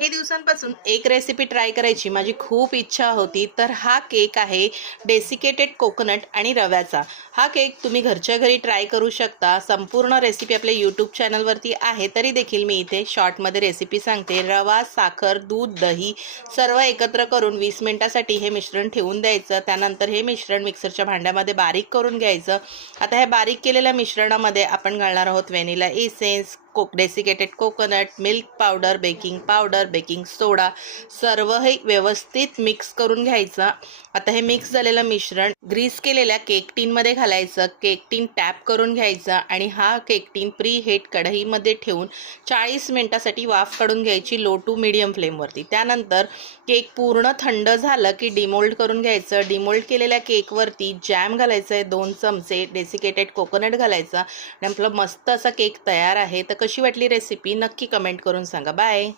काही दिवसांपासून एक रेसिपी ट्राय करायची माझी खूप इच्छा होती. तर हा केक आहे डेसिकेटेड कोकोनट आणि रव्याचा. हा केक तुम्ही घरच्या घरी ट्राय करू शकता. संपूर्ण रेसिपी आपल्या यूट्यूब चॅनलवरती आहे. तरी देखील मी इथे शॉर्टमध्ये रेसिपी सांगते. रवा, साखर, दूध, दही सर्व एकत्र करून 20 मिनिटासाठी हे मिश्रण ठेवून द्यायचं. त्यानंतर हे मिश्रण मिक्सरच्या भांड्यामध्ये बारीक करून घ्यायचं. आता हे बारीक केलेल्या मिश्रणामध्ये आपण घालणार आहोत vanilla essence, desiccated coconut, milk powder, baking powder, baking soda सर्व हे व्यवस्थित मिक्स करून घ्यायचं. आता हे मिक्स झालेलं मिश्रण ग्रीस केलेल्या केक टीनमध्ये घालायचं. केक टीन टॅप करून घ्यायचा आणि हा केक टीन प्री हीट कढईमध्ये ठेवून 40 मिनिटासाठी वाफ काढून घ्यायची लो टू मीडियम फ्लेमवरती. त्यानंतर केक पूर्ण थंड झालं की डिमोल्ड करून घ्यायचं. डिमोल्ड केलेल्या केकवरती जॅम घालायचं आहे, 2 चमचे डेसिकेटेड कोकोनट घालायचा आणि आपला मस्त असा केक तयार आहे. तर कशी वाटली रेसिपी नक्की कमेंट करून सांगा. बाय.